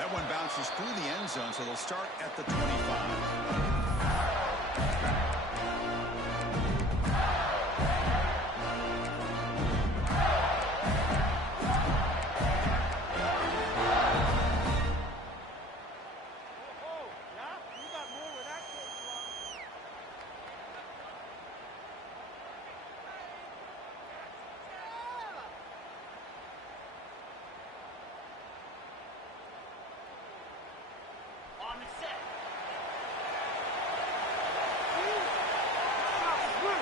That one bounces through the end zone, so they'll start at the 25.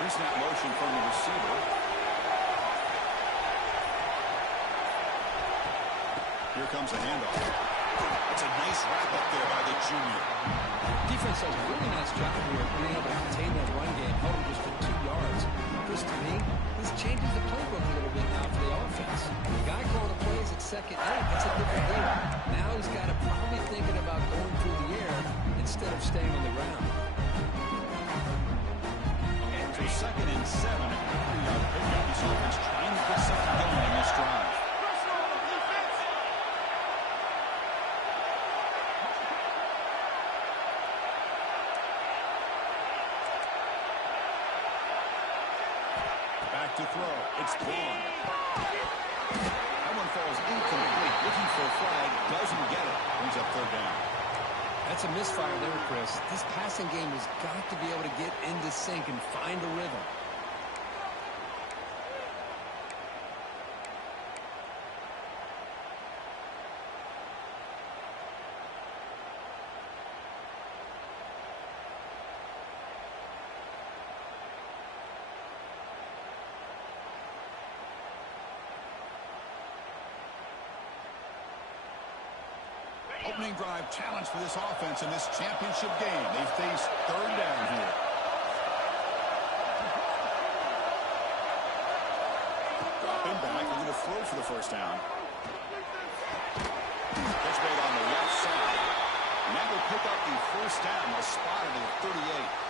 Snap motion from the receiver. Here comes a handoff. That's a nice wrap up there by the junior. Defense does a really nice job here of being able to contain that run game, held him just for 2 yards. Chris, to me, this changes the playbook a little bit now for the offense. The guy calling the plays at second and 8, that's a different deal. Now he's got to probably thinking about going through the air instead of staying on the ground. Second and 7, a 3-yard pickup. This offense trying to get something going in this drive. Back to throw. It's Vaughn. That one falls incomplete. Looking for a flag. Doesn't get it. Brings up third down. That's a misfire there, Chris. This passing game has got to be able to get into sync and find a rhythm. Opening drive challenge for this offense in this championship game. They face third down here. Dropping back, they're going to throw for the first down. Catch made on the left side. And that will pick up the first down. They'll spot it at 38.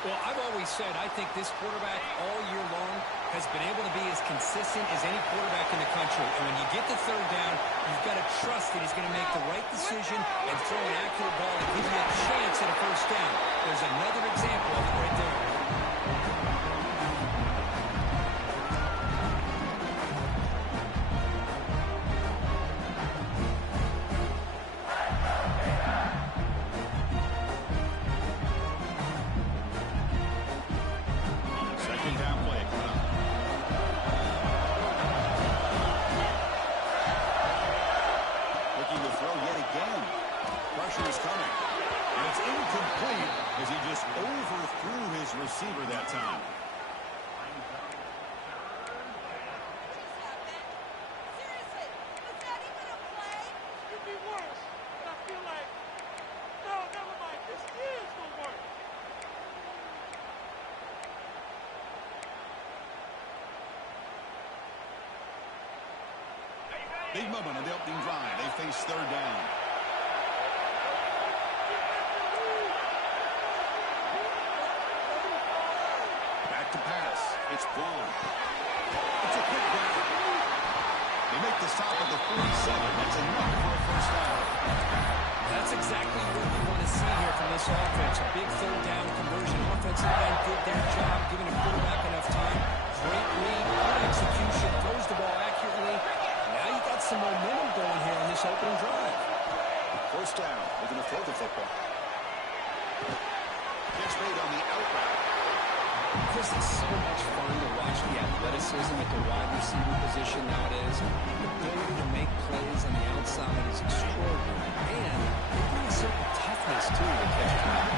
Well, I've always said I think this quarterback all year long has been able to be as consistent as any quarterback in the country. And when you get the third down, you've got to trust that he's going to make the right decision and throw an accurate ball and give you a chance at a first down. There's another example of it right there. Receiver that time. Seriously, was that even a play? Could be worse, but I feel like, no, never mind. This is the worst. Big moment on the opening drive. They face third down. To pass. It's Vaughn. It's a quick grab. They make the stop at the 47. That's enough for a first down. That's exactly what you want to see here from this offense. A big third down conversion. Offensive line did their job, giving a quarterback enough time. Great read, good execution, throws the ball accurately. Now you got some momentum going here on this opening drive. First down. They're going to throw the football. Catch made on the out route. Chris, it's so much fun to watch the athleticism at the wide receiver position nowadays. The ability to make plays on the outside is extraordinary. And it brings certain toughness, too, to catch time.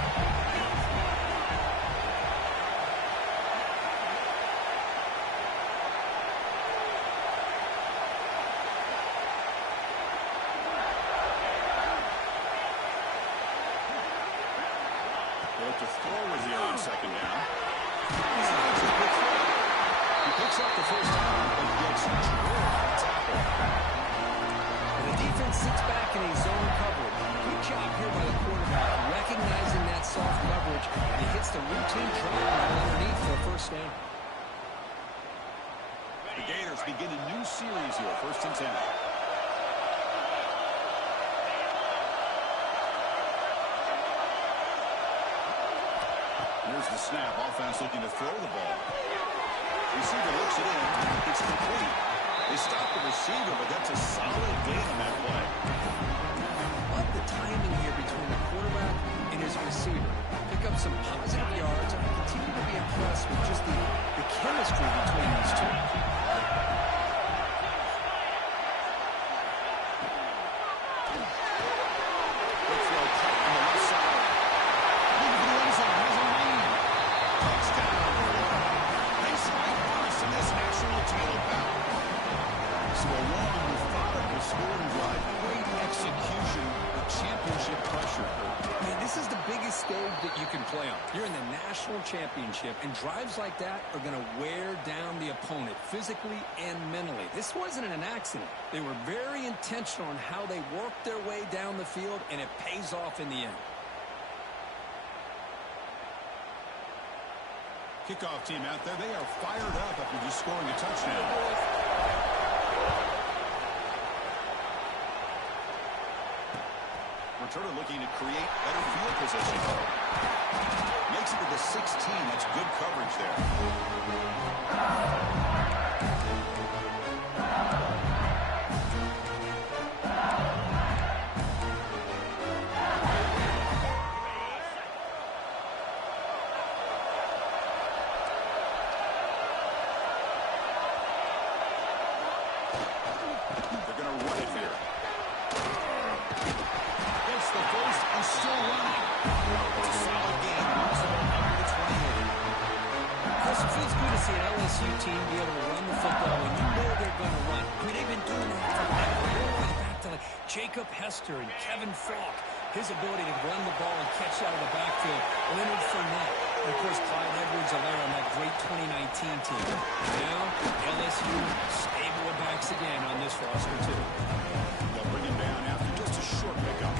They'll have to throw it here on second down. He picks up the first down, but gets drilled on tackle. The defense sits back in a zone coverage. Good job here by the quarterback, recognizing that soft coverage, and he hits the routine drop underneath for a first down. The Gators begin a new series here, 1st and 10. The snap, offense looking to throw the ball. Receiver looks it in. It's complete. They stop the receiver, but that's a solid gain on that play. Love the timing here between the quarterback and his receiver. Pick up some positive yards, and I continue to be impressed with just the chemistry between these two. Quick throw cut on the left side. Moving to the end zone. Has a lead. Touchdown. Nationwide promise in this national title bout. So a long, methodical scoring drive. Great execution with championship pressure. Man, this is the biggest stage that you can play on. You're in the national championship, and drives like that are going to wear down the opponent physically and mentally. This wasn't an accident. They were very intentional on how they worked their way down the field, and it pays off in the end. Kickoff team out there, they are fired up after just scoring a touchdown. Returner looking to create better field position. Makes it to the 16. That's good coverage there. They're going to run it here. It's the first and still running. It's a solid game. Moves the ball up to the 28. Chris, it feels good to see an LSU team be able to run the football when you know they're going to run. I mean, they've been doing that forever. All the way back to like Jacob Hester and Kevin Falk. His ability to run the ball and catch out of the backfield. Leonard Fournette. And, of course, Clyde Edwards-Helaire on that great 2019 team. Now, LSU stable of backs again on this roster, too. They'll bring him down after just a short pickup.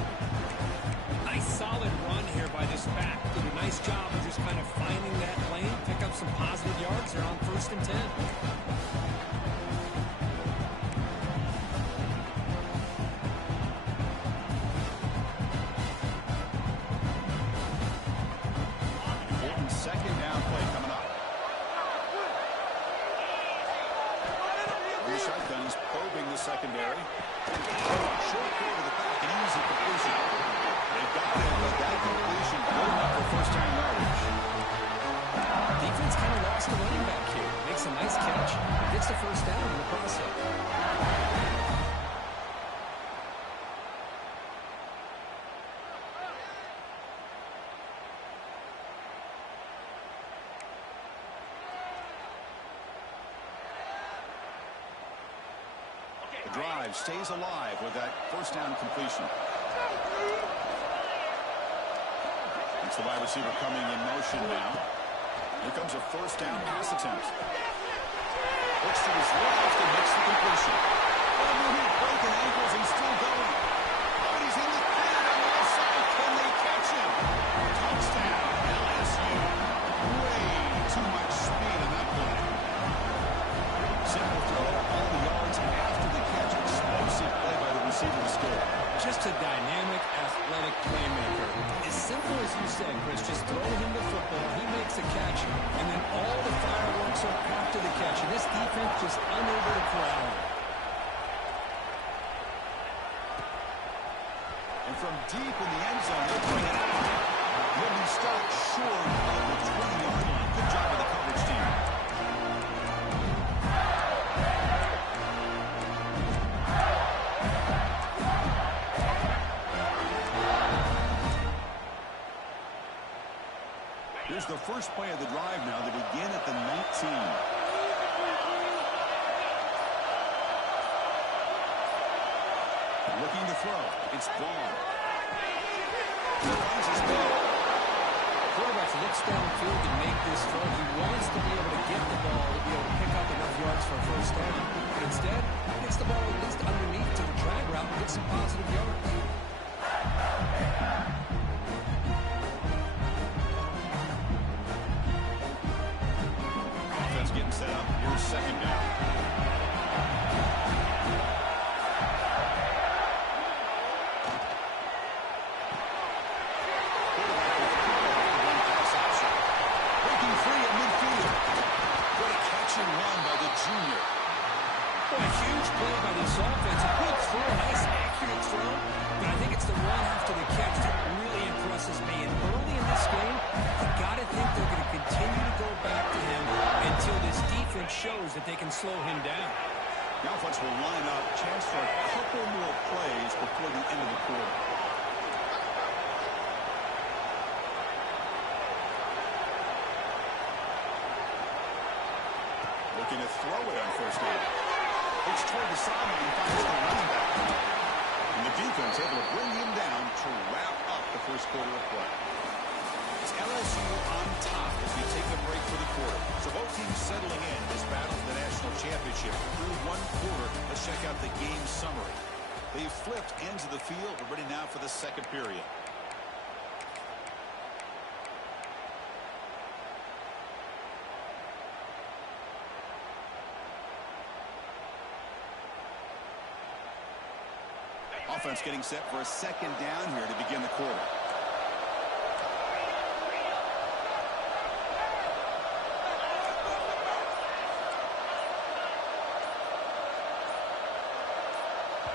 Nice solid run here by this back. Did a nice job of just kind of finding that lane, pick up some positive yards. They're on 1st and 10. Important second down play coming up. The shotgun is probing the secondary. Short throw to the back, an easy completion. They got it, but that completion good enough for first down yardage. Defense kind of lost the running back here. Makes a nice catch. Gets the first down in the process. The drive stays alive with that first down completion. It's the wide receiver coming in motion now. Here comes a first down pass attempt. Looks to his left and makes the completion. Breaking ankles and still going. Oh, he's in the clear on the left side. Can they catch him? Touchdown, LSU. Way too much speed in that play. Simple throw, all the yards after the catch. Explosive play by the receiver to score. Just a dynamic, athletic playmaker. As simple as you said, Chris, just throw him the football, he makes a catch, and then all the fireworks are after the catch. And this defense just unable to corral him. And from deep in the end zone, they'll bring it out. He'll be stopped short of the 20-yard line. Good job of the coverage team. Here's the first play of the drive now. They begin at the 19. Looking to throw. It's Vaughn. He runs his ball. Quarterback looks downfield to make this throw. He wants to be able to get the ball to be able to pick up enough yards for a first down. But instead, he gets the ball at least underneath to the drag route and gets some positive yards. Offense getting set up. Here's second down. slow him down. The offense will line up. Chance for a couple more plays before the end of the quarter. Looking to throw it on first down. It's toward the sideline and finds the running back. And the defense able to bring him down to wrap up the first quarter of play. It's LSU on top as we take a break for the quarter. So both teams settling in this battle for the national championship. Through one quarter, let's check out the game summary. They've flipped ends of the field. We're ready now for the second period. Offense getting set for a second down here to begin the quarter.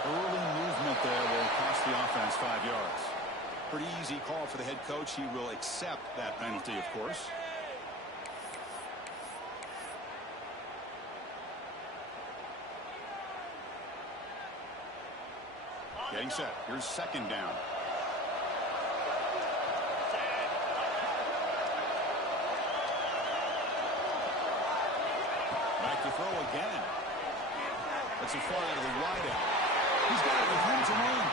Early movement there will cost the offense 5 yards. Pretty easy call for the head coach. He will accept that penalty, of course. Getting set. Here's second down. Back to throw again. That's a far out of the wideout. He's got it with room to run.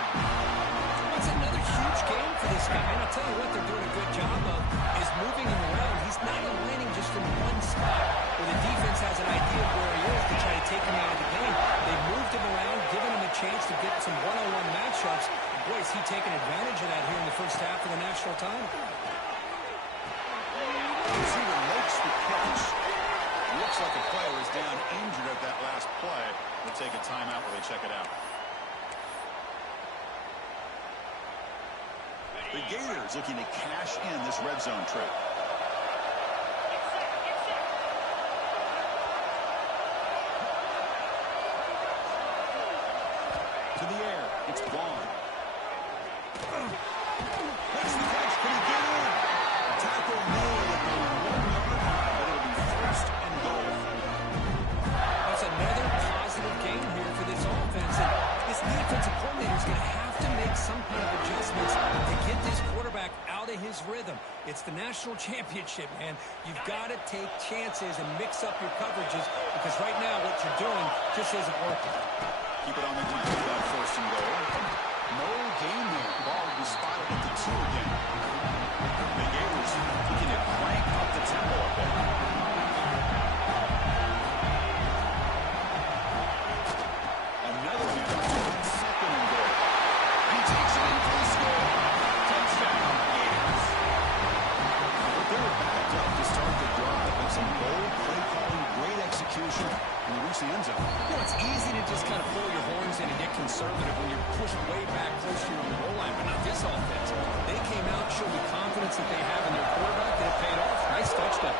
That's another huge game for this guy. And I'll tell you what they're doing a good job of is moving him around. He's not landing just in one spot where the defense has an idea of where he is to try to take him out of the game. They moved him around, given him a chance to get some one-on-one matchups. Boy, is he taking advantage of that here in the first half of the national title. Receiver makes the catch. Looks like a player is down injured at that last play. We'll take a timeout while they check it out. The Gators looking to cash in this red zone trip. To the air, it's Vaughn. That's the catch. Can he get in? Tackle made at the 1 yard line, but it'll be first and goal. That's another positive game here for this offense. And this defensive coordinator is going to have to make some kind of adjustments to get this quarterback out of his rhythm. It's the national championship, man. You've got to take chances and mix up your coverages because right now what you're doing just isn't working. Keep it on the ground on first and goal. No gain there. Ball will be spotted at the 2 again. The Gators looking to crank up the tempo a bit. Another one. Second and goal. He takes it in for the score. Touchdown, Gators. But they were backed up to start the drive with some bold play calling, great execution, and reach the end zone. You know, it's easy to just kind of pull your horns in and get conservative when you're pushed way back close to your own goal line, but not this offense. They came out, showed the confidence that they have in their quarterback, and it paid off. Nice touchdown.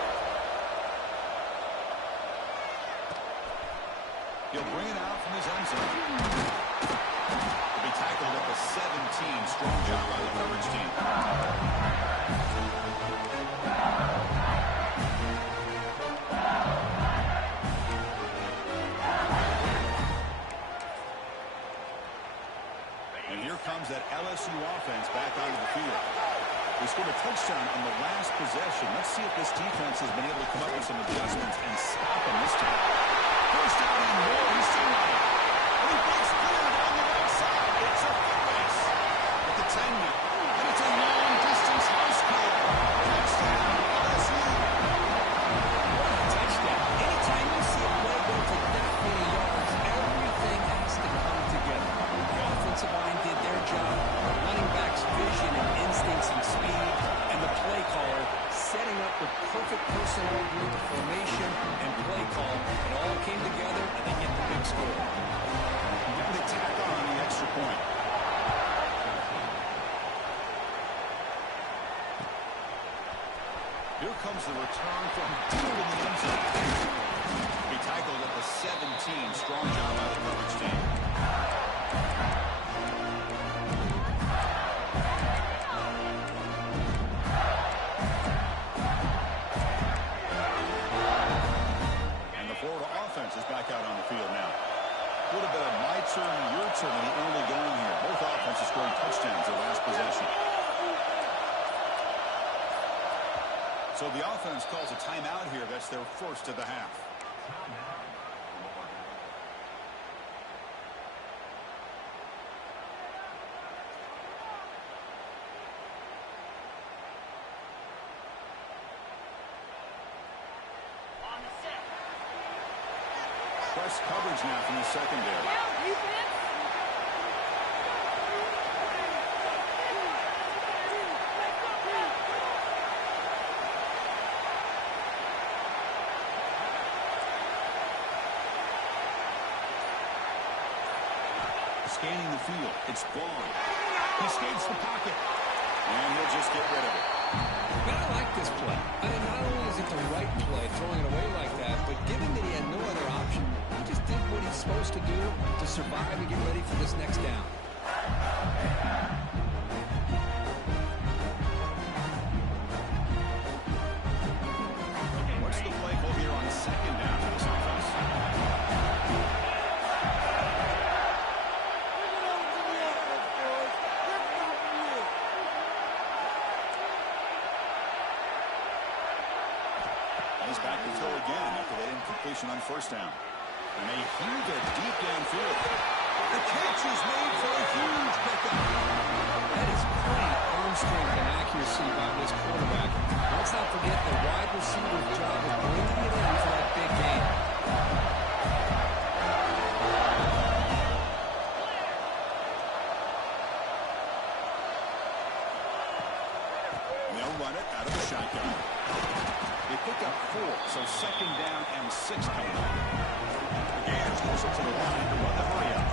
He'll bring it out from his end zone. He'll be tackled at the 17. Strong job by the coverage team. And here comes that LSU offense back onto the field. They scored a touchdown on the last possession. Let's see if this defense has been able to come up with some adjustments and stop them this time. First down and more. He's still on it. And he breaks through down the right side. It's a foot race at the 10 now. And it's a long-distance house call. Touchdown, LSU. What a touchdown. Anytime you see a play go for that many yards, everything has to come together. The offensive line did their job, the running back's vision and instincts and speed, and the play caller setting up the perfect personnel group, formation, and play call. It all came together, and they get the big score. And they tack on the extra point. Here comes the return from deep in the end zone. He tackled at the 17. Strong job by the coverage team. And the Florida offense is back So the offense calls a timeout here. That's their first of the half. Press coverage now from the secondary. Scanning the field. It's Vaughn. He escapes the pocket. And he'll just get rid of it. But I like this play. I mean, not only is it the right play, throwing it away like that, but given that he had no other option, he just did what he's supposed to do to survive and get ready for this next down. What's the play call here on second down for this offense? He's back to throw again after that incompletion on first down. And they hear the deep downfield. The catch is made for a huge pickup. That is great arm strength and accuracy by this quarterback. Let's not forget the wide receiver's job of bringing it in for that big game. They'll run it out of the shotgun. They pick up 4, so second down and 6 coming up. The Gators closer to the line to run the hurry up.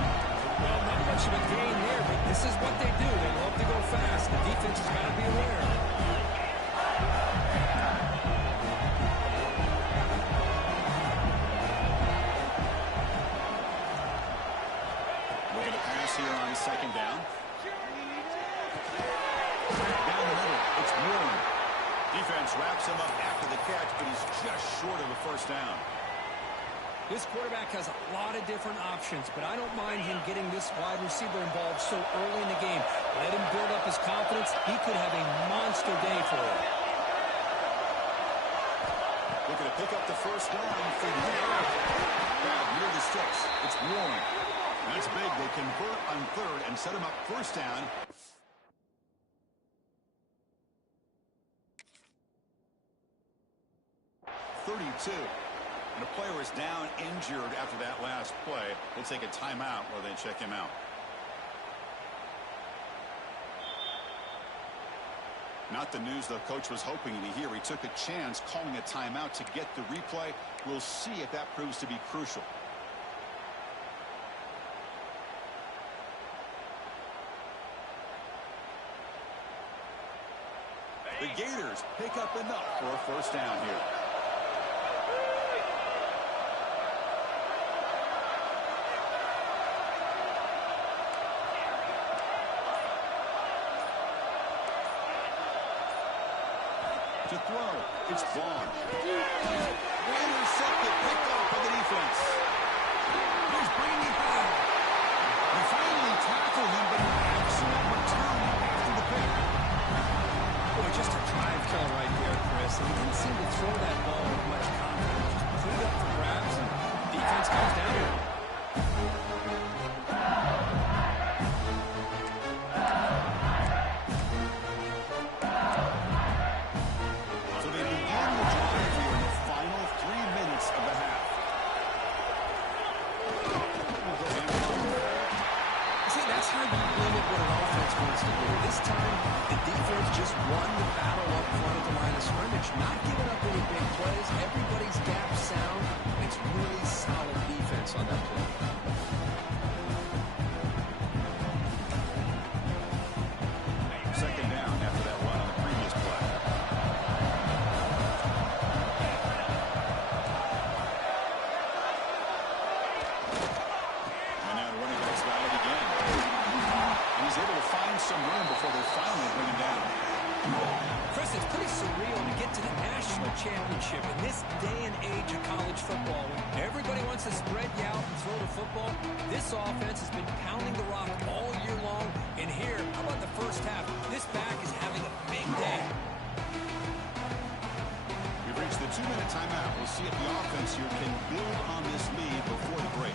Well, not much of a gain there, but this is what they do. They love to go fast. The defense has got to be aware. Looking to pass here on second down. Down the middle, it's Warren. Defense wraps him up after the catch, but he's just short of the first down. This quarterback has a lot of different options, but I don't mind him getting this wide receiver involved so early in the game. Let him build up his confidence. He could have a monster day for him. Looking to pick up the first down for the air. Grab near the sticks. It's Warren. That's big. They convert on third and set him up first down. And a player is down injured after that last play. We'll take a timeout while they check him out. Not the news the coach was hoping to hear. He took a chance calling a timeout to get the replay. We'll see if that proves to be crucial. The Gators pick up enough for a first down here. To throw, it's Vaughn. Intercepted, picked off by the defense. Here's Brady back. They finally tackle him, but an excellent return after the pick. Boy, just a drive killer right there, Chris. And he didn't seem to throw that ball with much confidence. Just put it up for grabs, and defense comes down to it. This time, the defense just won the battle up front at the line of scrimmage. Not giving up any big plays. Everybody's gap sound. It's really solid defense on that play. Second down after that run on the previous play. And now the running back's got it again. And he's able to find some room before they finally bring him down. Chris, it's pretty surreal to get to the national championship in this day and age of college football. When everybody wants to spread you out and throw the football, this offense has been pounding the rock all year long. And here, how about the first half? This back is having a big day. see if the offense here can build on this lead before the break.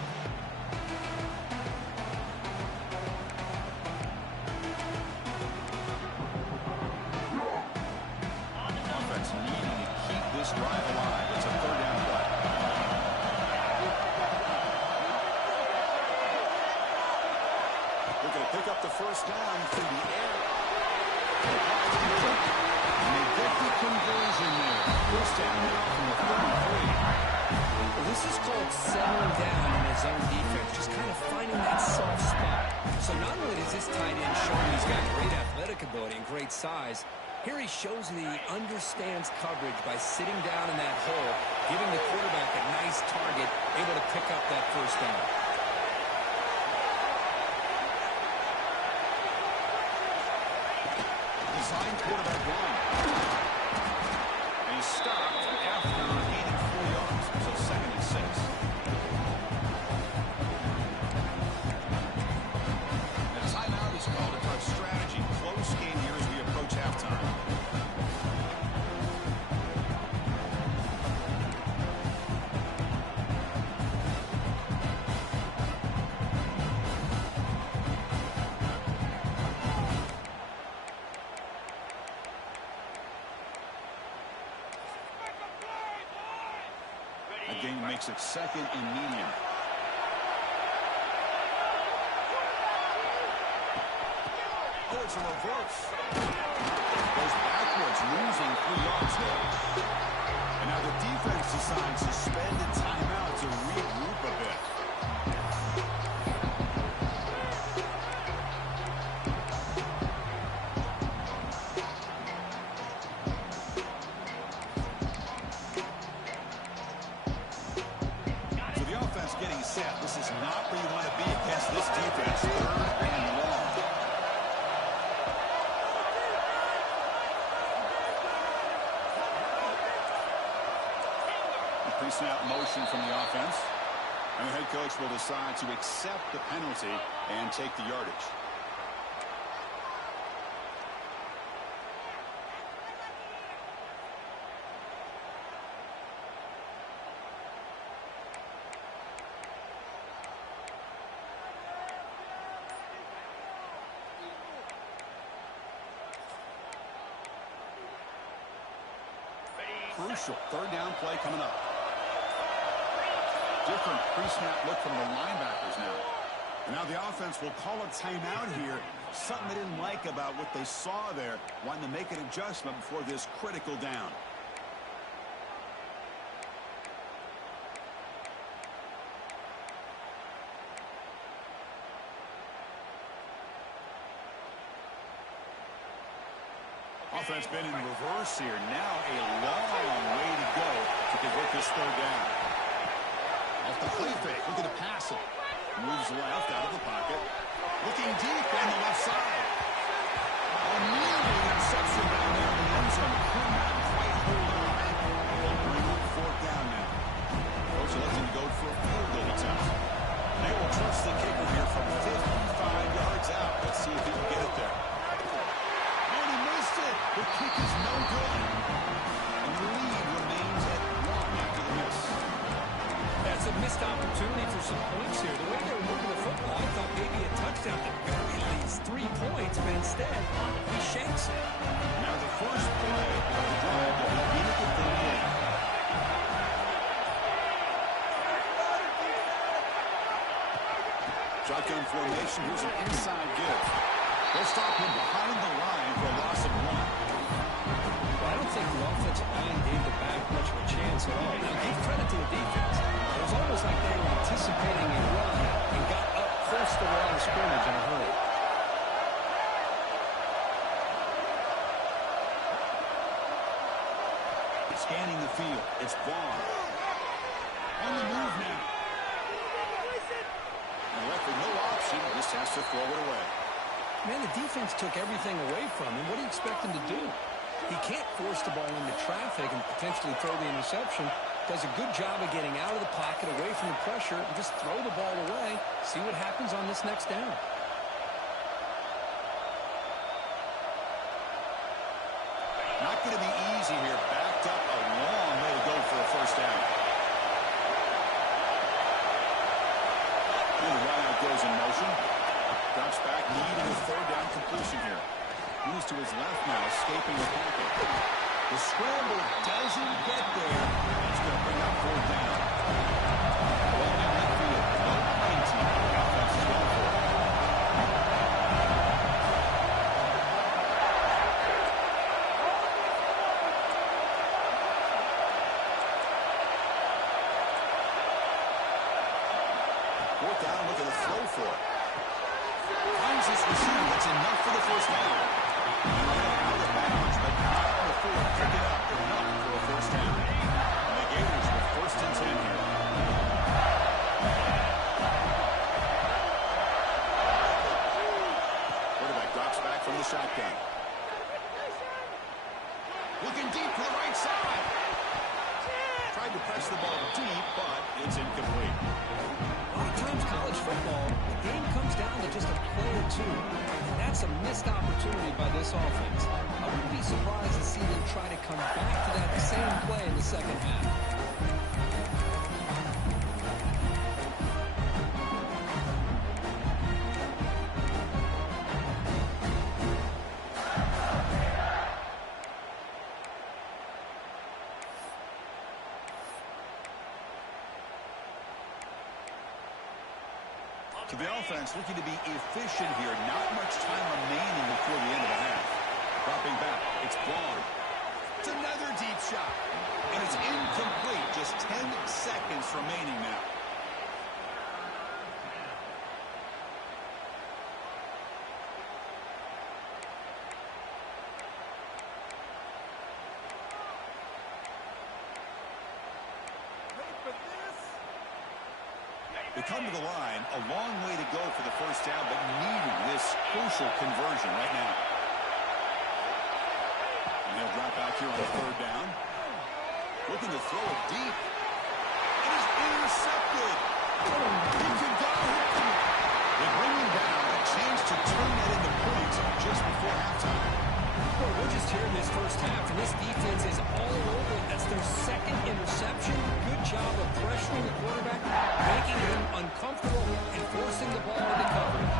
Offense needing to keep this drive alive. It's a third down play. They're going to pick up the first down through the air. And they get the conversion there. First down now from the 33. Well, this is called settling down in his own defense, just kind of finding that soft spot. So not only does this tight end show he's got great athletic ability and great size, here he shows that he understands coverage by sitting down in that hole, giving the quarterback a nice target, able to pick up that first down. Designed quarterback run. And he's stopped after gaining 4 yards. So 2nd and 6. A timeout is called. It's our strategy. Close game here as we approach halftime. That game makes it 2nd and medium. Oh, it's a reverse. Goes backwards, losing 3 yards there. And now the defense decides to spend a timeout to regroup a bit. So the offense getting set. This is not where you want to be against this defense. 3rd and long. Pre-snap motion from the offense. And the head coach will decide to accept the penalty and take the yardage. Crucial 3rd down play coming up. Different pre-snap look from the linebackers now. And now the offense will call a timeout here. Something they didn't like about what they saw there. Wanting to make an adjustment before this critical down. Offense been in reverse here. Now a long way to go to convert this 3rd down. Off the play fake, looking to pass it. Moves left out of the pocket. Looking deep on the left side. A nearly interception down there in the end zone. Could not quite hold on. They'll bring up 4th down now. Coach electing to go for a field goal attempt. They will trust the kicker here from 55 yards out. Let's see if he can get it there. Oh, he missed it. The kick is no good. And the lead remains at 1 after the miss. That's a missed opportunity for some points here. The way they were moving the football, I thought maybe a touchdown at very least 3 points, but instead, he shanks it. Now the first play of the drive will begin at the 38. Shotgun formation. Here's an inside give. They'll stop him behind the line for a loss of 1. Well, I don't think the offensive line gave the back much of a chance at all. Now, give credit to the defense. It was almost like they were anticipating a run and got up close to the line of scrimmage in a hurry. Scanning the field. It's Vaughn. On the move now. And left with no option. Just has to throw it away. Man, the defense took everything away from him. What do you expect him to do? He can't force the ball into traffic and potentially throw the interception. Does a good job of getting out of the pocket, away from the pressure, and just throw the ball away. See what happens on this next down. Not going to be easy here. Backed up a long way to go for a first down. needing a third down completion here. Moves to his left now, escaping the pocket. The scramble doesn't get there. It's going to bring up fourth down. Well, in midfield, no play team. The offense is going for it. Fourth down, look at the throw for it. Finds his receiver. That's enough for the first down. Out of bounds, but not on the field. Pick it up. Enough for a first down. And the Gators with first and 10 here. Quarterback drops back from the shotgun. Looking deep to the right side. Tried to press the ball deep, but it's incomplete. A lot of times college football, the game comes down to just a play or two. And that's a missed opportunity by this offense. I wouldn't be surprised to see them try to come back to that same play in the second half. To the offense, looking to be efficient here. Not much time remaining before the end of the half. Dropping back. It's Braun. It's another deep shot. And it's incomplete. Just 10 seconds remaining now. They come to the line, a long way to go for the first down, but needing this crucial conversion right now. And he'll drop back here on the third down. Looking to throw it deep. It is intercepted. He can go. They bring him down. A chance to turn that into points just before halftime. Well, we're just here in this first half, and this defense is all over it. That's their second interception. Good job of pressuring the quarterback, making him uncomfortable, and forcing the ball into coverage.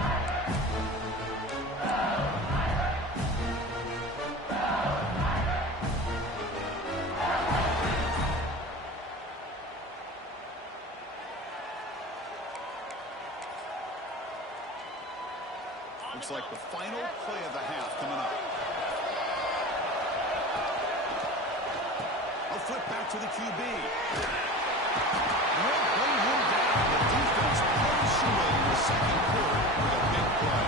Looks like the final play of the half coming up. A flip back to the QB. They'll bring him down. The defense pulls away in the second quarter with a big play.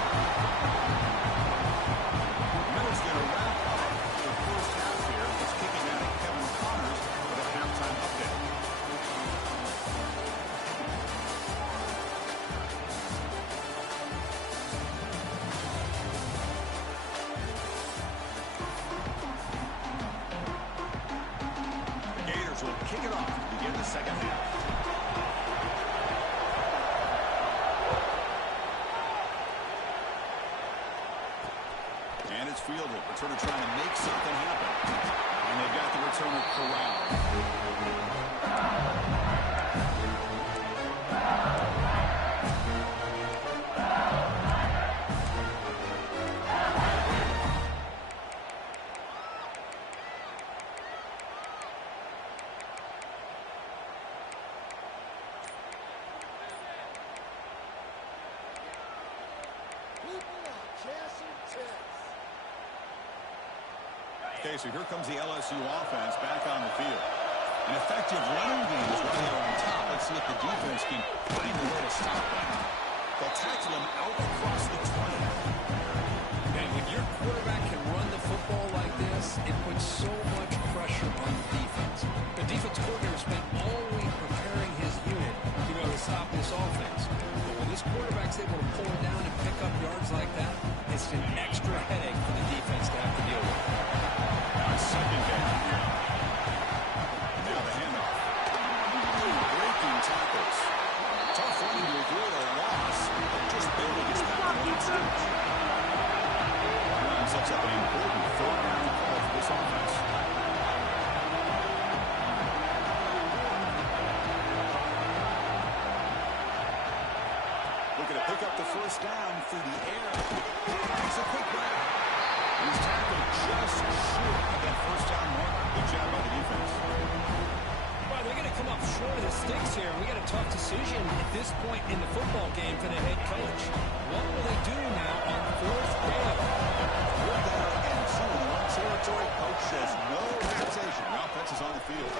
Miller's going to wrap up the first half here. It's kicking out at Kevin Connors with a halftime update. Will kick it off to begin the second half. And it's fielded. Returner trying to make something happen. And they've got the returner corralled. Okay, so here comes the LSU offense back on the field. An effective running game is right there on top. Let's see if the defense can find a way to stop that. They'll tackle him out across the 20. And when your quarterback can run the football like this, it puts so much pressure on the defense. The defense coordinator spent all week preparing his unit to stop this offense. But when this quarterback's able to pull it down and pick up yards like that, it's an extra headache for the defense to have to deal with. Second down. Now the handoff. Breaking tackles. Tough running to avoid a loss, but just barely gets back to one stage. Run sets up an important third down play for this offense. Looking to pick up the first down through the air. It's a quick grab. He's tackled just short of that first down mark. Good job by the defense. Well, they're going to come up short of the sticks here. We got a tough decision at this point in the football game for the head coach. What will they do now on fourth down? Fourth down and 2 in the wrong territory. Coach says no hesitation. The offense is on the field.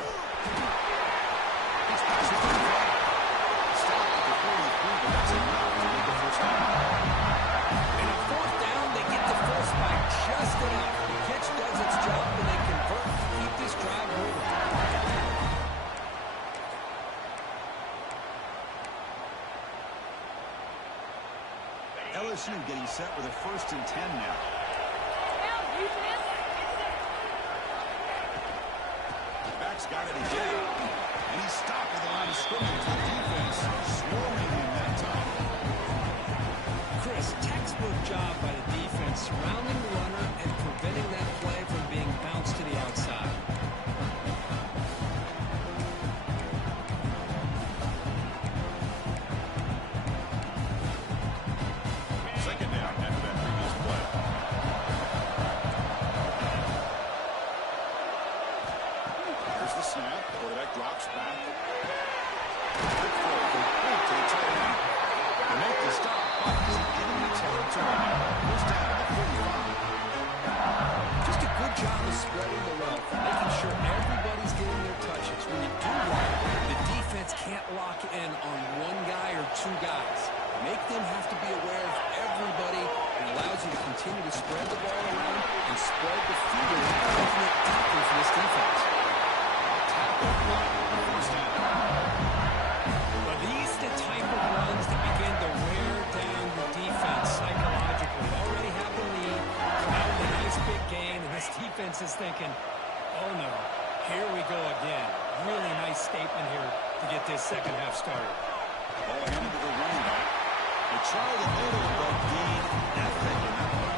These passes to the right. Stop at the 43, but that's enough to make the first down. In a fourth down, they get the first by just enough. The pitch does its job, and they convert to keep this drive moving. LSU getting set with a 1st and 10 now. Back's got it again. And he's stopped at the line of scrimmage. The defense swarming him that time. Chris, textbook job by the defense, surrounding the runner and preventing that play from being bounced to the outside. Second down after that previous play. Here's the snap. Quarterback drops back. Quick throw complete to the tight end. They make the stop, but he's in enemy territory now. Goes down to the 45. Just a good job of spreading the wealth, making sure everybody's getting their touches. When you do that, the defense can't lock in on one guy or two guys. Make them have to be aware of everybody. It allows you to continue to spread the ball around and spread the field, making it tougher for this defense. Tackle block on the first down. But these are the type of runs that begin to wear down the defense psychologically. Already have the lead, come out with a nice big gain, and this defense is thinking, oh no, here we go again. Really nice statement here to get this second half started. Ball handed to the running back. They try the middle, but gain nothing in that one.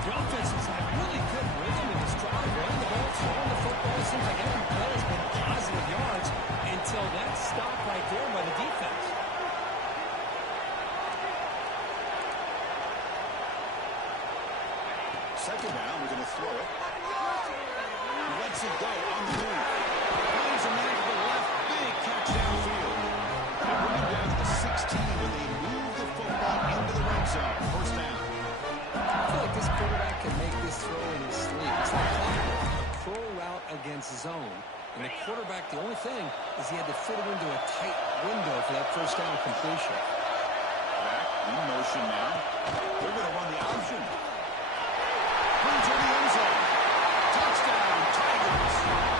The offense has had really good rhythm in this drive. Running the ball, throwing the football. It seems like every play has been positive yards until that stop right there by the defense. Second down, we're going to throw it. He lets it go on the move. Finds a man to the left. Big catch downfield. They bring him down to the 16 when they move the football into the red zone. First down. I feel like this quarterback can make this throw in his sleep. It's like clockwork, a pro route against zone. And the quarterback, the only thing is he had to fit it into a tight window for that first down completion. Back in motion now. They're going to run the option. Brings her to the end zone. Touchdown, Tigers.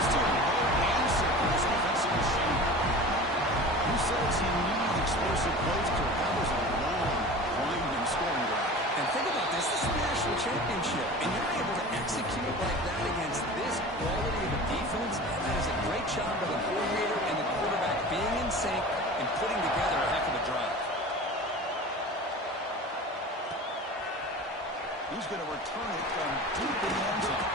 Still no answer for this offensive machine. Who says he needs explosive plays? Kirk, that was a long, winding scoring drive. And think about this. This is a national championship. And you're able to execute like that against this quality of a defense. That is a great job by the coordinator and the quarterback being in sync and putting together a heck of a drive. He's going to return it from deep in the end zone.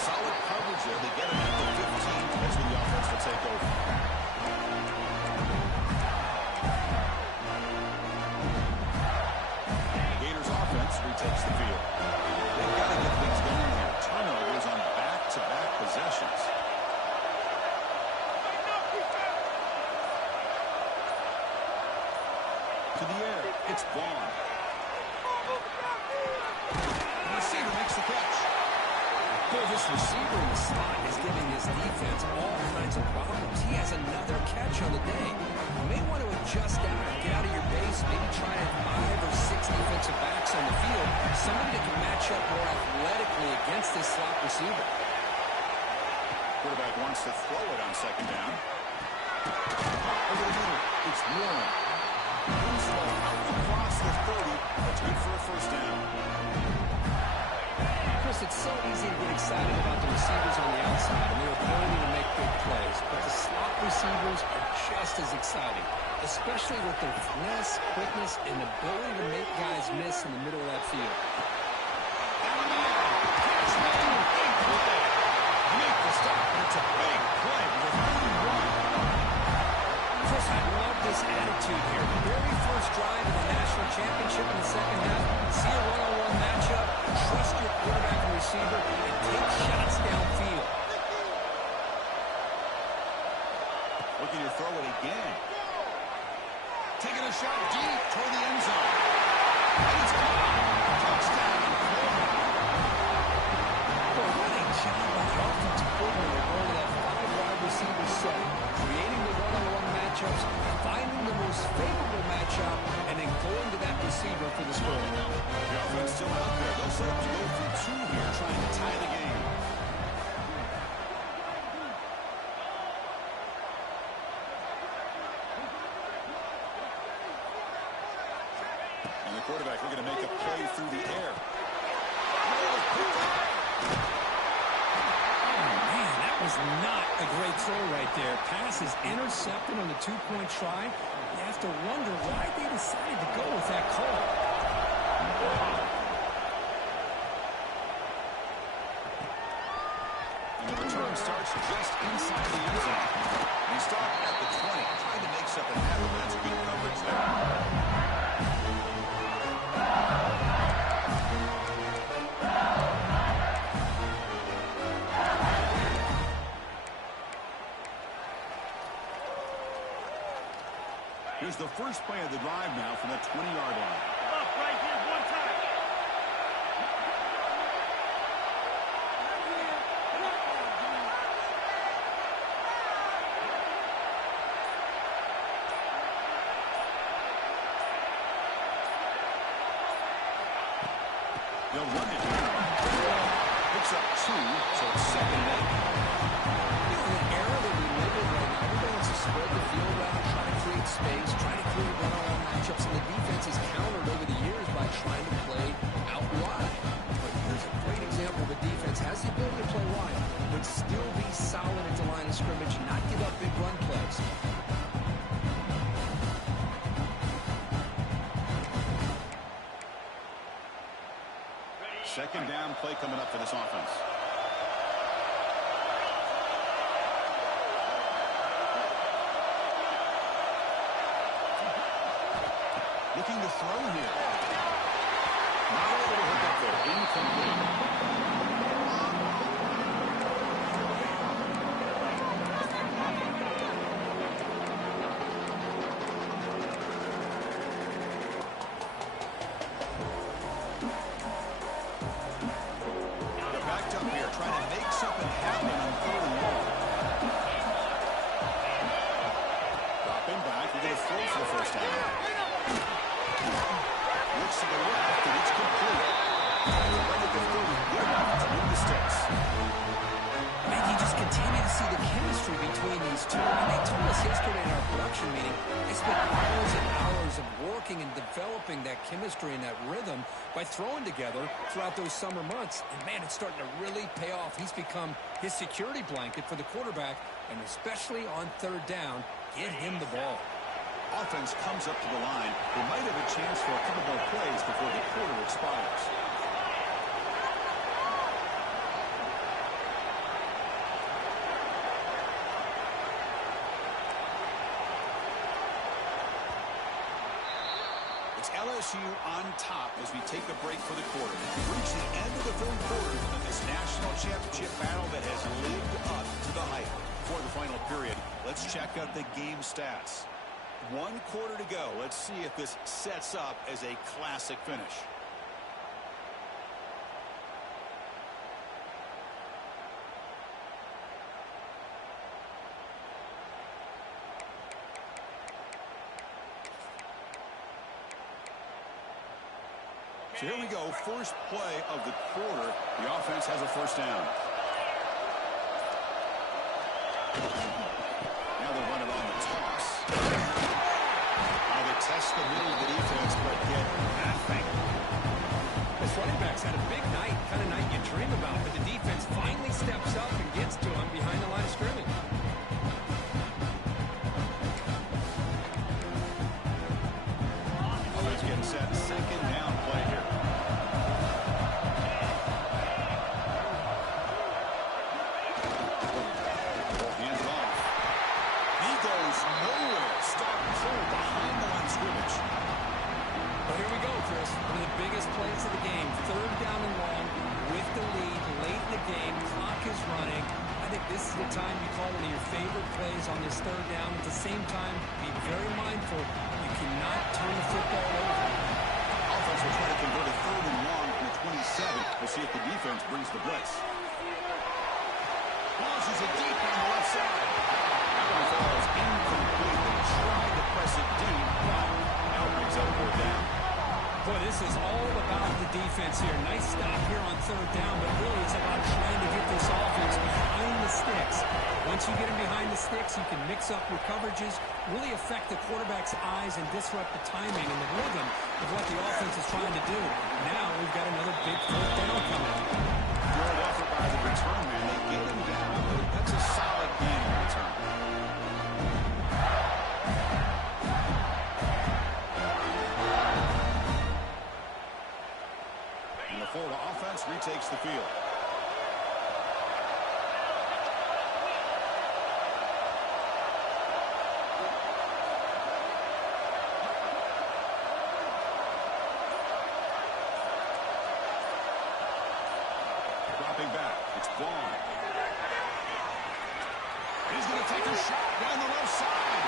Solid coverage there. They get him at the 15. That's when the offense will take over. Gators offense retakes the field. They've got to get things going here. Turnovers on back-to-back possessions. To the air. It's Vaughn. The receiver makes the catch. Boy, this receiver in the slot is giving his defense all kinds of problems. He has another catch on the day. You may want to adjust out, get out of your base, maybe try 5 or 6 defensive backs on the field, somebody that can match up more athletically against this slot receiver. Quarterback wants to throw it on second down. Over the middle, it's Warren. Winslow out across the 30. That's good for a first down. Chris, it's so easy to get excited about the receivers on the outside and their ability to make big plays, but the slot receivers are just as exciting, especially with their finesse, quickness, and ability to make guys miss in the middle of that field. Make the stop, and it's a big play with a 31. Chris, I love this this attitude here. Very first drive of the national championship in the second half. See a one-on-one matchup, trust your quarterback and receiver, and take shots downfield. Looking to throw it again. Taking a shot deep toward the end zone. It's caught. Touchdown, Cleveland. Well, what a job by the offensive coordinator going to that five-wide receiver set, creating the one-on-one matchups, finding the most favorable matchup, and then going to that receiver for the score. The offense still out there. They'll set up to go for two here, trying to tie the game. And the quarterback looking to make a play through the air. That was not a great throw right there. Pass is intercepted on the two-point try. You have to wonder why they decided to go with that call. And the return starts just inside the end zone. He stopped at the 20, trying to make something happen. That's good coverage there. Here's the first play of the drive now from the 20-yard line. Up right here, one time. They'll run it. Picks up 2, so it's second and 8. In the era that we live in right now, everybody wants to spread the field around, try to create space, try to create one-on-one matchups, and the defense has countered over the years by trying to play out wide. But here's a great example of a defense has the ability to play wide, but still be solid at the line of scrimmage, not give up big run plays. Second down play coming up for this offense. Looking to throw here. Not able to hook up there. Incomplete. Chemistry and that rhythm by throwing together throughout those summer months. And, man, it's starting to really pay off. He's become his security blanket for the quarterback, and especially on third down, get him the ball. Offense comes up to the line. They might have a chance for a couple more plays before the quarter expires. LSU on top as we take a break for the quarter. We've reached the end of the third quarter of this national championship battle that has lived up to the hype. For the final period, let's check out the game stats. 1 quarter to go. Let's see if this sets up as a classic finish. So here we go, first play of the quarter. The offense has a first down. Now they run it on the toss. Now they test the middle of the defense, but get nothing. This running back's had a big night, kind of night you dream about, but the defense finally steps up and gets to him behind the line of scrimmage. Offense getting set, second down play here. Nowhere. Stop pulled third down. At the same time, be very mindful. You cannot turn the football over. Offense will try to convert a 3rd and long from the 27. We'll see if the defense brings the blitz. Launches it deep on the left side. That one falls incomplete. They tried to press it deep, but now it brings up 4th down. Boy, this is all about the defense here. Nice stop here on 3rd down, but really it's about trying to get this offense behind the sticks. Once you get them behind the sticks, you can mix up your coverages, really affect the quarterback's eyes, and disrupt the timing and the rhythm of what the offense is trying to do. Now we've got another big 4th down coming. Good effort by the return man. They get him down, but that's a solid gain in return. And the Florida offense retakes the field. Dropping back, it's Vaughn. He's going to take a shot down the left side.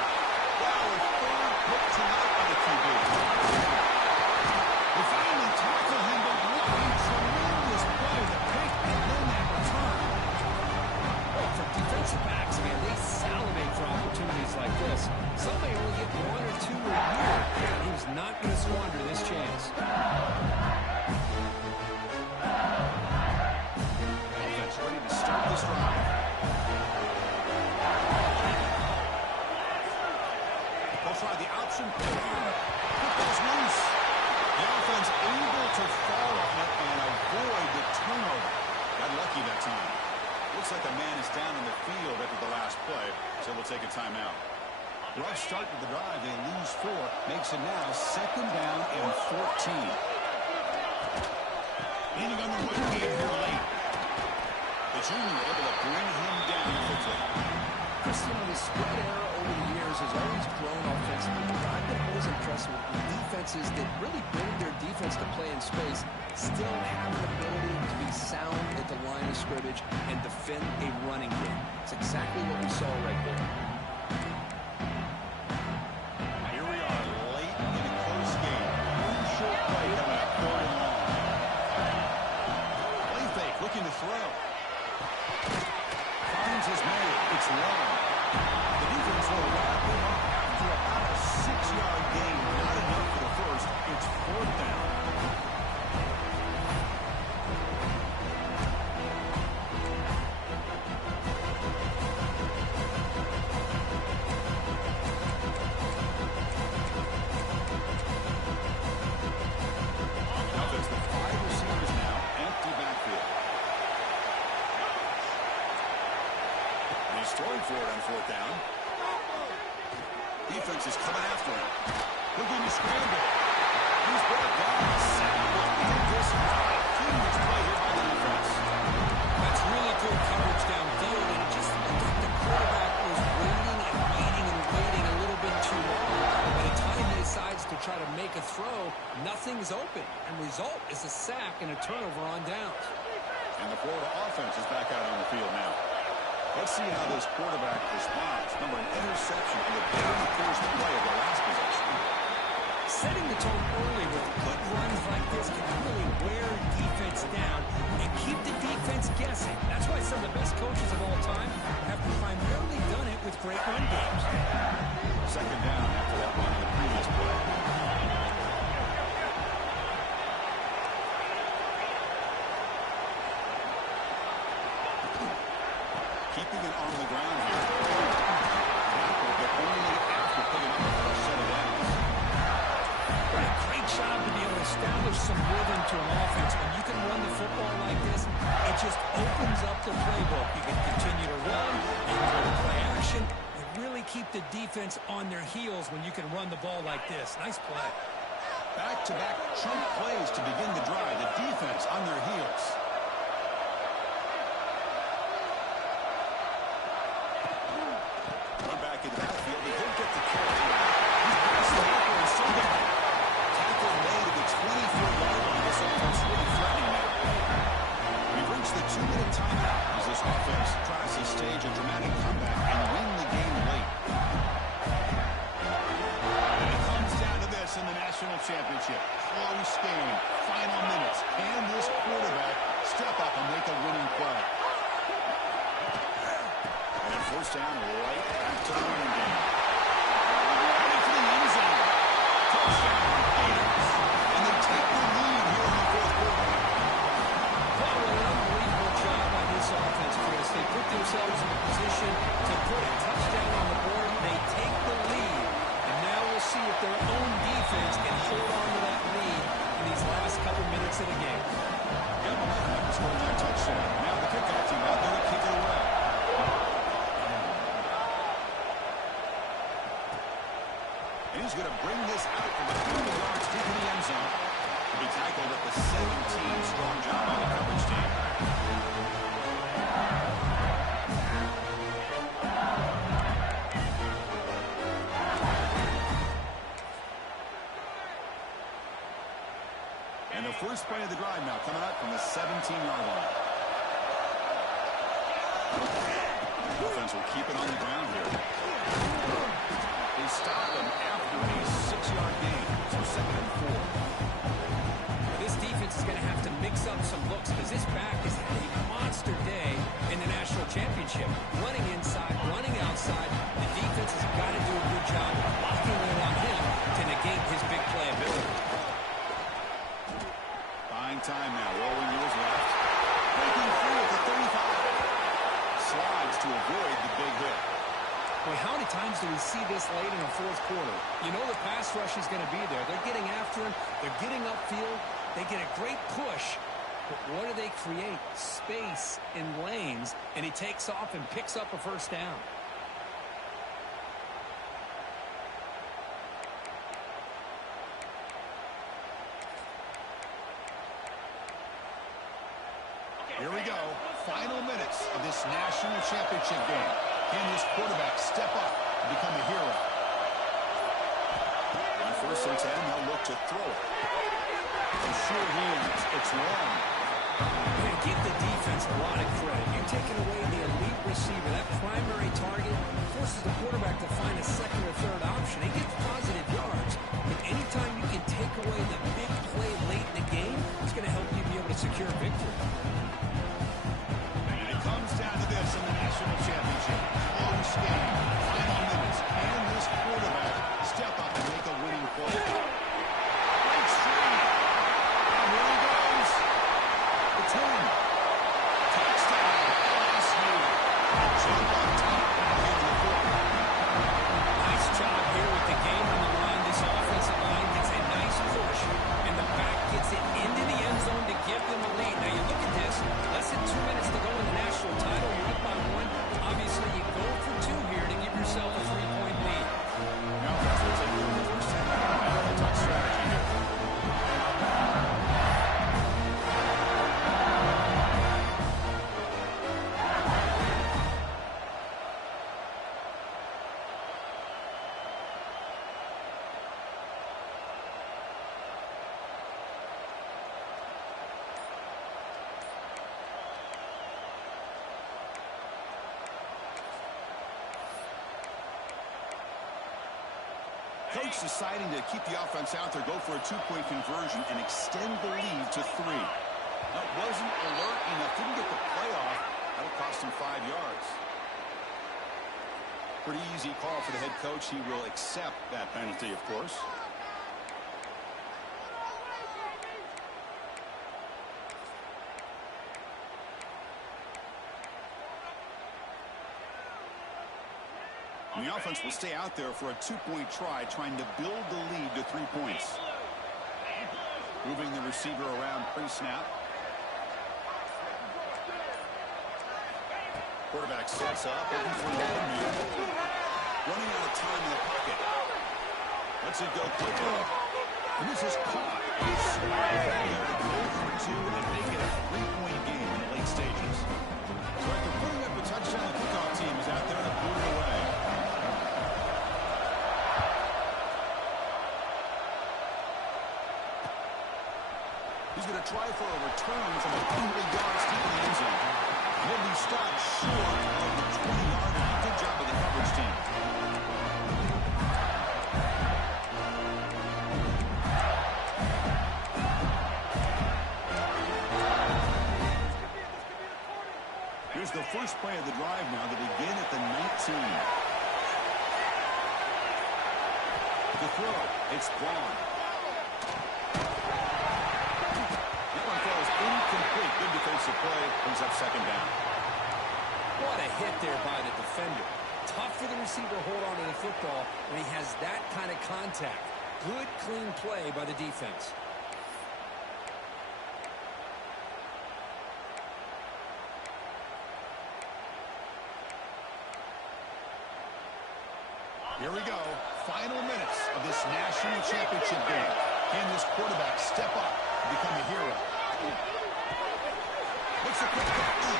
Wow, a 3rd pick tonight by the QB. They finally tackle him, but what a tremendous play. The pick and then that return. Well, for defensive backs, man, they salivate for opportunities like this. Some may only get 1 or 2 a year, and he was not going to squander this chance. Offense ready to start this drive. They'll try the option. Football's loose. The offense able to fall on it and avoid the turnover. Got lucky that time. Looks like a man is down in the field after the last play, so we'll take a timeout. Rough start to the drive. They lose 4. Makes it now 2nd down and 14. Leaning on the run game here late. The junior able to bring him down quickly. Christian, the spread era over the years has always grown offensively. But I've been always impressed with defenses that really build their defense to play in space, still have an ability to be sound at the line of scrimmage and defend a running game. It's exactly what we saw right there. Here we are late in a close game. Crucial play coming up 3rd and long. Play fake, looking to throw. Finds his man. It's long. The defense will wrap him up after about a 6-yard gain. Not enough for the first. It's 4th down. Offense with 5 receivers now. Empty backfield. He's throwing for it on 4th down. Defense is coming after him. Looking to scramble. He's brought down. In this drive. Huge play here by the defense. That's really good coverage downfield, and it just looked like the quarterback was waiting and waiting and waiting a little bit too long. By the time he decides to try to make a throw, nothing's open, and result is a sack and a turnover on downs. And the Florida offense is back out on the field now. Let's see how this quarterback responds. Number, an interception on the very first play of the last possession. Setting the tone early with good runs like this can really wear defense down and keep the defense guessing. That's why some of the best coaches of all time have primarily done it with great run games. 2nd down after that run on the previous play. Keeping it on the ground here. But only after picking up the first set of downs. Great job to be able to establish some rhythm to an offense. When you can run the football like this, it just opens up the playbook. You can continue to run, you can go to play action. You really keep the defense on their heels when you can run the ball like this. Nice play. Back-to-back chunk plays to begin the drive. The defense on their heels. Run back into that field. He did get the carry. He's passed the tackle and somebody. Tackle made at the 24-yard line. This offense really threatening now. We've reached the 2-minute timeout as this offense tries to stage a dramatic comeback and win the game late. championship. Close game. Final minutes. Can this quarterback step up and make a winning play? And first down right back to the running game. Heading to the end zone. Touchdown Raiders. And they take the lead here in the fourth quarter. Well, an unbelievable job by this offense, Chris. They put themselves in a position to put a touchdown on the board. They take the lead. And now we'll see if their own defense can hold on to that lead in these last couple minutes of the game. Got momentum after scoring that touchdown. Now the kickoff team out there to kick it away. And he's going to bring this out from 30 yards deep in the end zone. He tackled at the 17. Strong job by the coverage team. And the first play of the drive now coming up from the 17-yard line. Offense will keep it on the ground here. They stop him after a 6-yard gain. So 2nd and 4. This defense is going to have to mix up some looks because this back has had a monster day in the national championship. Running inside, running outside. The defense has got to do a good job of locking in on him to negate his big play ability. Buying time now. Rolling years left. Breaking through at the 35. Slides to avoid the big hit. Boy, how many times do we see this late in the fourth quarter? You know the pass rush is going to be there. They're getting after him. They're getting upfield. They get a great push. But what do they create? Space in lanes. And he takes off and picks up a first down. Here we go. Final minutes of this national championship game. Can his quarterback step up and become a hero? On 1st and 10, they'll look to throw it. For sure hands. It's long. And give the defense a lot of credit. You're taking away the elite receiver. That primary target forces the quarterback to find a second or third option. He gets positive yards. But anytime you can take away the big play late in the game, it's going to help you be able to secure victory. And it comes down to this in the national championship. Close game. Final minutes. Can this quarterback step up and make a winning play? Great streak. And here he goes. The 10. Touchdown. LSU. Jump on top here in the fourth. Nice job here with the game on the line. This offensive line gets a nice push, and the back gets it into the end zone to give them a lead. Now you look at this, less than 2 minutes to go in the national title. You're up by 1. Obviously, you go for 2 here to give yourself a 3-point lead. Now that's what's in the first and a touch strategy here. Coach deciding to keep the offense out there, go for a 2-point conversion, and extend the lead to 3. Now, it wasn't alert enough, didn't get the play off. That'll cost him 5 yards. Pretty easy call for the head coach. He will accept that penalty, of course. And the offense will stay out there for a 2-point try, trying to build the lead to 3 points. Moving the receiver around pre-snap. Quarterback sets up, looking for an open move. Running out of time in the pocket. Lets it go quickly. And this is caught. Go for 2 and make it a 3-point game in the late stages. So after putting up a touchdown, the kickoff team is out there to put it away. He's going to try for a return from 100 yards deep in the end zone. He'll be stopped short of the 20-yard line. Good job of the coverage team. first play of the drive now. They begin at the 19. The throw. It's Braun. That one throws incomplete. Good defensive play. Brings up second down. What a hit there by the defender. Tough for the receiver to hold on to the football when he has that kind of contact. Good, clean play by the defense. Here we go. Final minutes of this national championship game. Can this quarterback step up and become a hero? Looks a quick tackle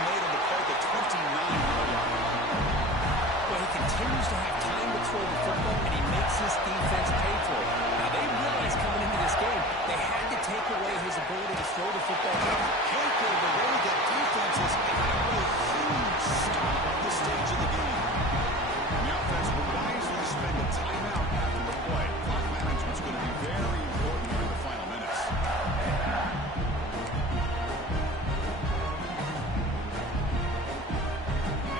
made on the play at 29-yard line. Well, he continues to have time to throw the football, and he makes his defense pay for it. Now, they realized coming into this game, they had to take away his ability to throw the football. Can't go the way that defense has got a huge stop at this stage of the game. And the offense will wisely spend a timeout after the play. Clock management's going to be very important in the final minutes.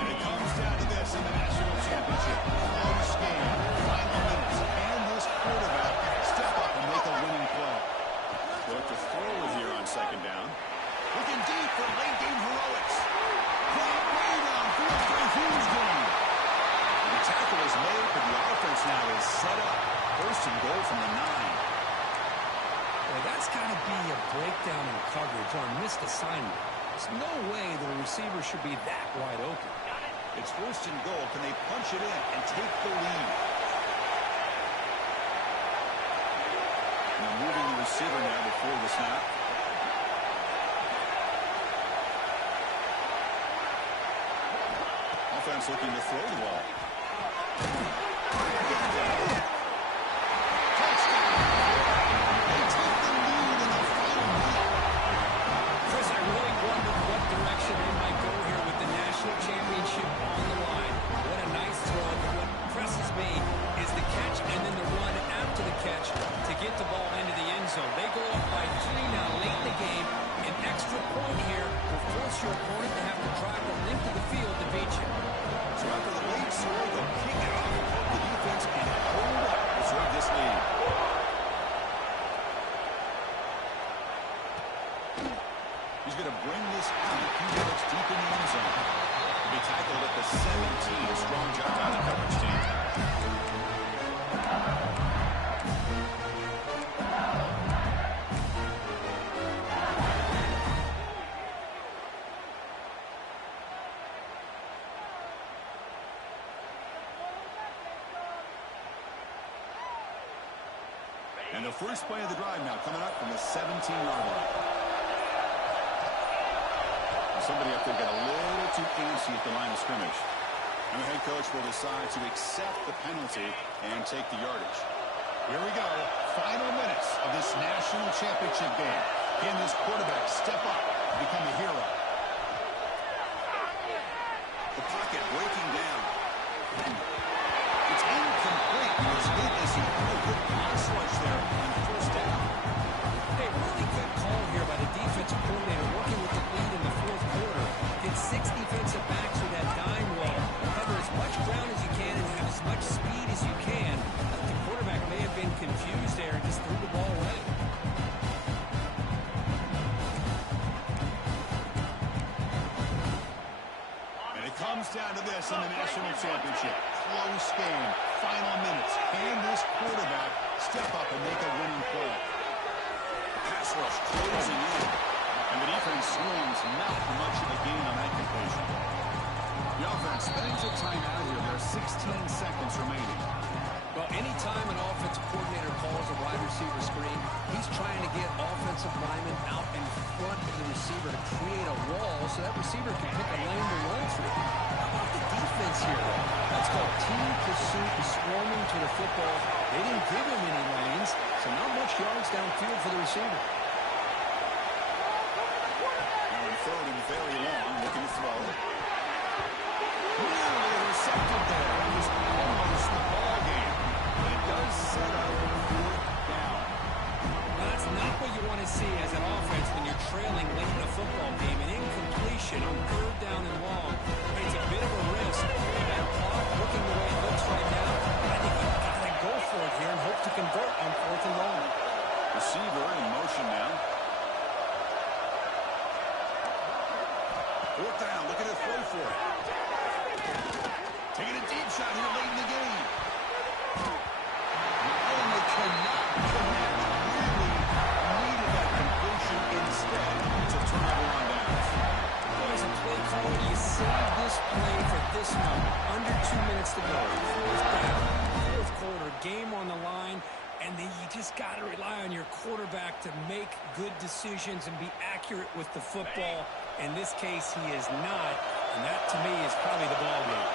And it comes down to this in the national championship. Close game. Final minutes. Can this quarterback step up and make a winning play? They'll look to throw it here on second down. Looking deep for late game heroics. Caught way downfield for a huge gain. The tackle is made, but the offense now is set up. First and goal from the 9. Well, that's got to be a breakdown in coverage or a missed assignment. There's no way that a receiver should be that wide open. It's first and goal. Can they punch it in and take the lead? Now moving the receiver now before the snap. Offense looking to throw the ball. Chris, I really wondered what direction they might go here with the national championship on the line. What a nice throw. But what impresses me is the catch and then the run after the catch to get the ball into the end zone. They go up by 3 now late in the game. An extra point here will force your opponent to have to drive the length of the field to beat you. So after the late score, they'll kick it off and hope the defense can hold up to serve this lead. He's going to bring this out a few yards deep in the end zone. He'll be tackled at the 17. Strong job by the coverage team. And the first play of the drive now coming up from the 17-yard line. Somebody up there got a little too antsy at the line of scrimmage. And the head coach will decide to accept the penalty and take the yardage. Here we go. Final minutes of this national championship game. Can this quarterback step up and become a hero? The pocket breaking down. It's incomplete. He was hit as he had a good pass rush there on first down. Hey, really good call here by the defensive coordinator working with the lead in the fourth quarter. Get 6 defensive backs with that dime roll. Cover as much ground as you can and have as much speed as you can. The quarterback may have been confused there and just threw the ball away. And it comes down to this in the national championship. Close game. Final minutes. Can this quarterback step up and make a winning play? Pass rush closing in. And the defense swings not much of a gain on that completion. The offense spends a timeout here. There are 16 seconds remaining. Well, anytime an offensive coordinator calls a wide receiver screen, he's trying to get offensive linemen out in front of the receiver to create a wall so that receiver can pick a lane to run through. How about the defense here, though? That's called team pursuit and swarming to the football. They didn't give him any lanes, so not much yards downfield for the receiver. Now in third and very long, looking to throw. Nearly intercepted there. It was almost the ball game. But it does set up fourth down. Now, that's not what you want to see as an offense when you're trailing late in a football game. An incompletion on seconds to go. Fourth down, fourth quarter, game on the line, and then you just got to rely on your quarterback to make good decisions and be accurate with the football. In this case, he is not, and that, to me, is probably the ball game.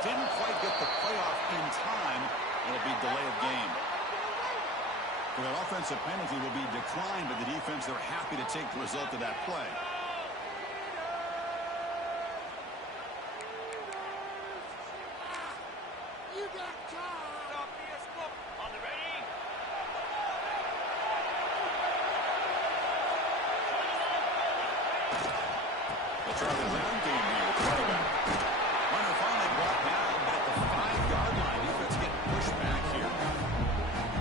Didn't quite get the playoff in time. It'll be delay of game. So that offensive penalty will be declined by the defense. They're happy to take the result of that play. You got caught. On the ready. They'll try the ground game here with the quarterback. Runner finally brought down at the 5-yard line. Defense getting pushed back here.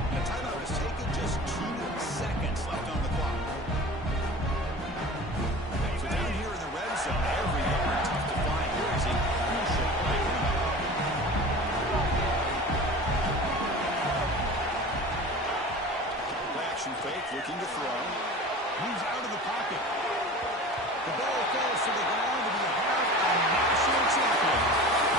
The timeout is taken, just 2 seconds left on the clock. So down here in the red zone, every yard tough to find. Here is a crucial play coming up. Play action fake, looking to throw. Moves out of the pocket. The ball falls to the ground, and we have a national champion.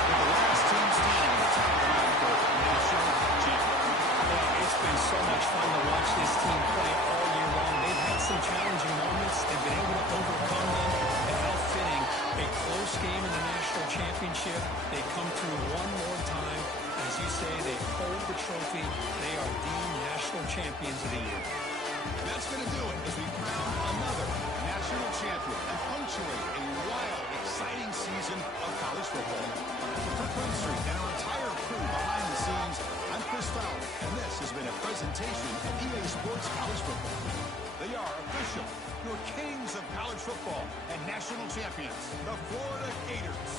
For the last team standing, the top line for national champion. Well, it's been so much fun to watch this team play all year long. They've had some challenging moments. They've been able to overcome them. And how fitting, a close game in the national championship. They come through one more time. As you say, they hold the trophy. They are the national champions of the year. And that's going to do it as we crown another national champion and punctuate a wild, exciting season of college football. For Quinstreet and our entire crew behind the scenes, I'm Chris Fowler, and this has been a presentation of EA Sports College Football. They are official, your kings of college football and national champions, the Florida Gators.